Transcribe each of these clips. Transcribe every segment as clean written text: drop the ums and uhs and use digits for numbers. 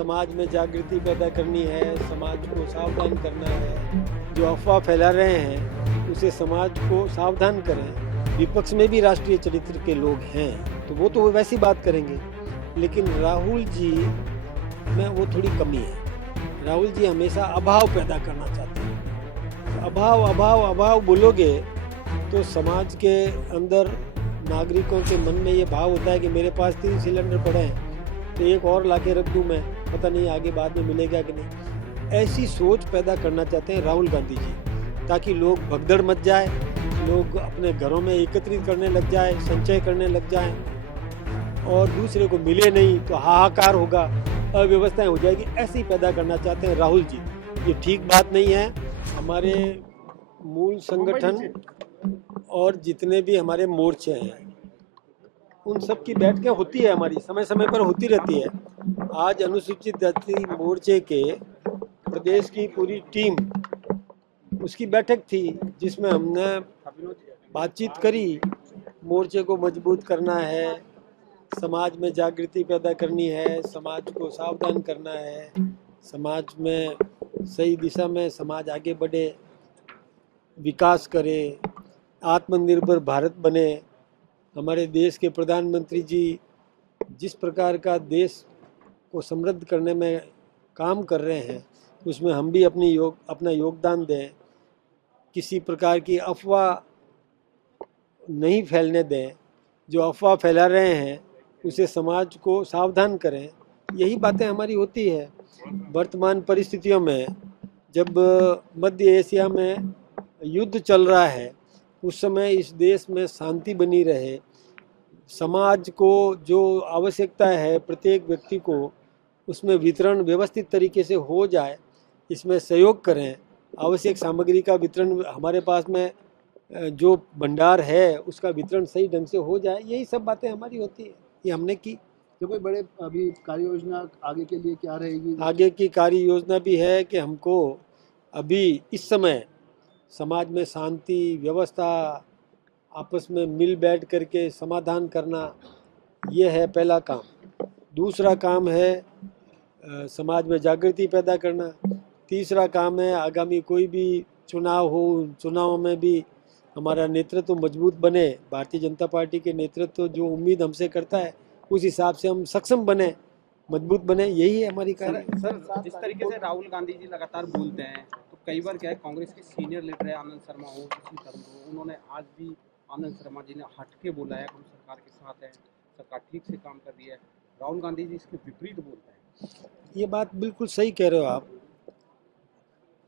समाज में जागृति पैदा करनी है, समाज को सावधान करना है। जो अफवाह फैला रहे हैं उसे समाज को सावधान करें। विपक्ष में भी राष्ट्रीय चरित्र के लोग हैं तो वो वैसी बात करेंगे, लेकिन राहुल जी में वो थोड़ी कमी है। राहुल जी हमेशा अभाव पैदा करना चाहते हैं। अभाव अभाव अभाव बोलोगे तो समाज के अंदर नागरिकों के मन में ये भाव होता है कि मेरे पास 3 सिलेंडर पड़े हैं तो एक और लाके रख दूं मैं, पता नहीं आगे बाद में मिलेगा कि नहीं। ऐसी सोच पैदा करना चाहते हैं राहुल गांधी जी, ताकि लोग भगदड़ मच जाए, लोग अपने घरों में एकत्रित करने लग जाए, संचय करने लग जाए और दूसरे को मिले नहीं तो हाहाकार होगा, अव्यवस्थाएं हो जाएगी। ऐसे ही पैदा करना चाहते हैं राहुल जी। ये ठीक बात नहीं है। हमारे मूल संगठन और जितने भी हमारे मोर्चे हैं उन सब की बैठकें होती है, हमारी समय समय पर होती रहती है। आज अनुसूचित जाति मोर्चे के प्रदेश की पूरी टीम, उसकी बैठक थी जिसमें हमने बातचीत करी। मोर्चे को मजबूत करना है, समाज में जागृति पैदा करनी है, समाज को सावधान करना है, समाज में सही दिशा में समाज आगे बढ़े, विकास करे, आत्मनिर्भर भारत बने। हमारे देश के प्रधानमंत्री जी जिस प्रकार का देश को समृद्ध करने में काम कर रहे हैं उसमें हम भी अपना योगदान दें। किसी प्रकार की अफवाह नहीं फैलने दें। जो अफवाह फैला रहे हैं उसे समाज को सावधान करें। यही बातें हमारी होती है। वर्तमान परिस्थितियों में जब मध्य एशिया में युद्ध चल रहा है उस समय इस देश में शांति बनी रहे, समाज को जो आवश्यकता है प्रत्येक व्यक्ति को उसमें वितरण व्यवस्थित तरीके से हो जाए, इसमें सहयोग करें। आवश्यक सामग्री का वितरण, हमारे पास में जो भंडार है उसका वितरण सही ढंग से हो जाए, यही सब बातें हमारी होती है। ये हमने की। तो कोई बड़े अभी कार्य योजना आगे के लिए क्या रहेगी? आगे की कार्य योजना भी है कि हमको अभी इस समय समाज में शांति व्यवस्था, आपस में मिल बैठ करके समाधान करना, ये है पहला काम। दूसरा काम है समाज में जागृति पैदा करना। तीसरा काम है आगामी कोई भी चुनाव हो, चुनाव में भी हमारा नेतृत्व मजबूत बने। भारतीय जनता पार्टी के नेतृत्व जो उम्मीद हमसे करता है उस हिसाब से हम सक्षम बने, मजबूत बने, यही है हमारी कार्य। सर, जिस तरीके से राहुल गांधी जी लगातार बोलते हैं तो कई बार क्या है, कांग्रेस के सीनियर लीडर है आनंद शर्मा हो, किसी तरह हो, उन्होंने आज भी आनंद शर्मा जी ने हट के बोला है हम सरकार के साथ है, सरकार ठीक से काम कर रही है। राहुल गांधी जी इसके विपरीत बोलते हैं। ये बात बिल्कुल सही कह रहे हो आप।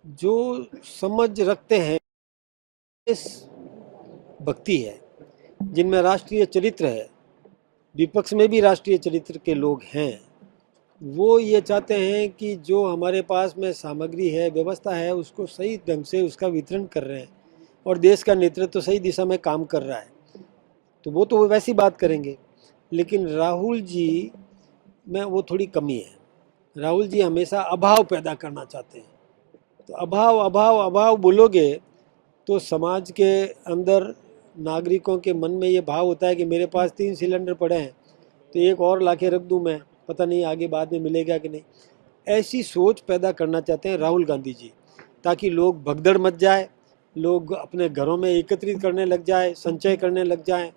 जो समझ रखते हैं देश भक्ति है, जिनमें राष्ट्रीय चरित्र है, विपक्ष में भी राष्ट्रीय चरित्र के लोग हैं, वो ये चाहते हैं कि जो हमारे पास में सामग्री है, व्यवस्था है, उसको सही ढंग से उसका वितरण कर रहे हैं और देश का नेतृत्व सही दिशा में काम कर रहा है तो वो वैसी बात करेंगे। लेकिन राहुल जी में वो थोड़ी कमी है। राहुल जी हमेशा अभाव पैदा करना चाहते हैं। तो अभाव अभाव अभाव बोलोगे तो समाज के अंदर नागरिकों के मन में ये भाव होता है कि मेरे पास 3 सिलेंडर पड़े हैं तो एक और लाके रख दूं मैं, पता नहीं आगे बाद में मिलेगा कि नहीं। ऐसी सोच पैदा करना चाहते हैं राहुल गांधी जी, ताकि लोग भगदड़ मच जाए, लोग अपने घरों में एकत्रित करने लग जाए, संचय करने लग जाएं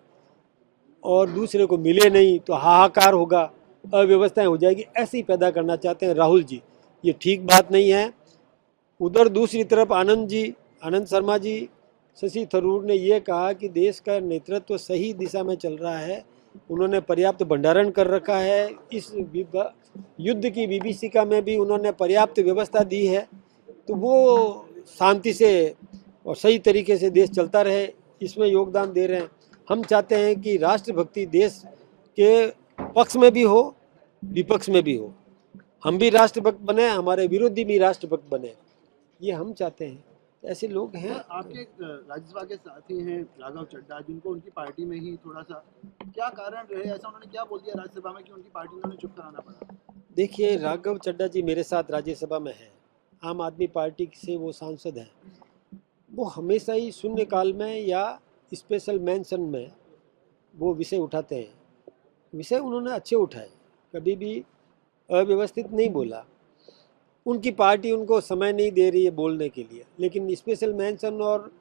और दूसरे को मिले नहीं तो हाहाकार होगा, अव्यवस्थाएं हो जाएगी। ऐसे ही पैदा करना चाहते हैं राहुल जी। ये ठीक बात नहीं है। उधर दूसरी तरफ आनंद शर्मा जी, शशि थरूर ने ये कहा कि देश का नेतृत्व सही दिशा में चल रहा है, उन्होंने पर्याप्त भंडारण कर रखा है, इस युद्ध की विभीषिका में भी उन्होंने पर्याप्त व्यवस्था दी है, तो वो शांति से और सही तरीके से देश चलता रहे, इसमें योगदान दे रहे हैं। हम चाहते हैं कि राष्ट्रभक्ति देश के पक्ष में भी हो, विपक्ष में भी हो। हम भी राष्ट्रभक्त बने, हमारे विरोधी भी राष्ट्रभक्त बने, ये हम चाहते हैं। ऐसे लोग हैं। आपके राज्यसभा के साथी हैं राघव चड्ढा, जिनको उनकी पार्टी में ही थोड़ा सा क्या कारण रहे, ऐसा उन्होंने क्या बोल दिया राज्यसभा में कि उनकी पार्टी उन्होंने चुप कराना पड़ा? देखिए, राघव चड्ढा जी मेरे साथ राज्यसभा में हैं, आम आदमी पार्टी से वो सांसद हैं। वो हमेशा ही शून्यकाल में या स्पेशल मेंशन में वो विषय उठाते हैं। विषय उन्होंने अच्छे उठाए, कभी भी अव्यवस्थित नहीं बोला। उनकी पार्टी उनको समय नहीं दे रही है बोलने के लिए, लेकिन स्पेशल मेंशन और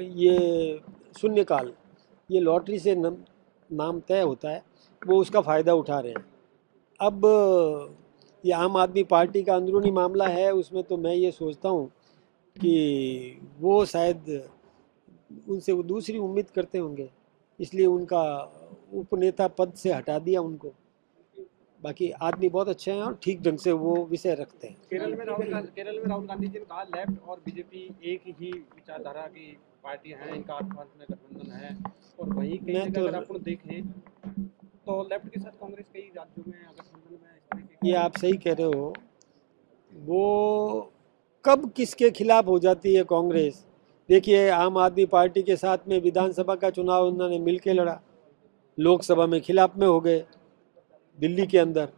ये शून्यकाल, ये लॉटरी से नाम तय होता है, वो उसका फ़ायदा उठा रहे हैं। अब ये आम आदमी पार्टी का अंदरूनी मामला है, उसमें तो मैं ये सोचता हूँ कि वो शायद उनसे वो दूसरी उम्मीद करते होंगे, इसलिए उनका उपनेता पद से हटा दिया उनको। बाकी आदमी बहुत अच्छे हैं और ठीक ढंग से वो विषय रखते हैं। केरल में राहुल गांधी जी ने कहा लेफ्ट और बीजेपी एक ही विचारधारा की पार्टियां हैं, इनका आपस में गठबंधन है। और वहीं कई मैं जगह तो अगर अपन देखें तो लेफ्ट के साथ कांग्रेस कई राज्यों में गठबंधन में इस तरीके के ये आप सही कह रहे हो। वो कब किसके खिलाफ हो जाती है कांग्रेस? देखिए, आम आदमी पार्टी के साथ में विधानसभा का चुनाव उन्होंने मिल के लड़ा, लोकसभा में खिलाफ में हो गए दिल्ली के अंदर।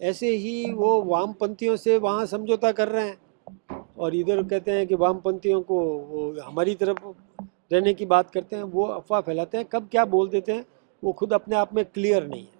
ऐसे ही वो वामपंथियों से वहाँ समझौता कर रहे हैं और इधर कहते हैं कि वामपंथियों को वो हमारी तरफ रहने की बात करते हैं। वो अफवाह फैलाते हैं, कब क्या बोल देते हैं वो खुद अपने आप में क्लियर नहीं है।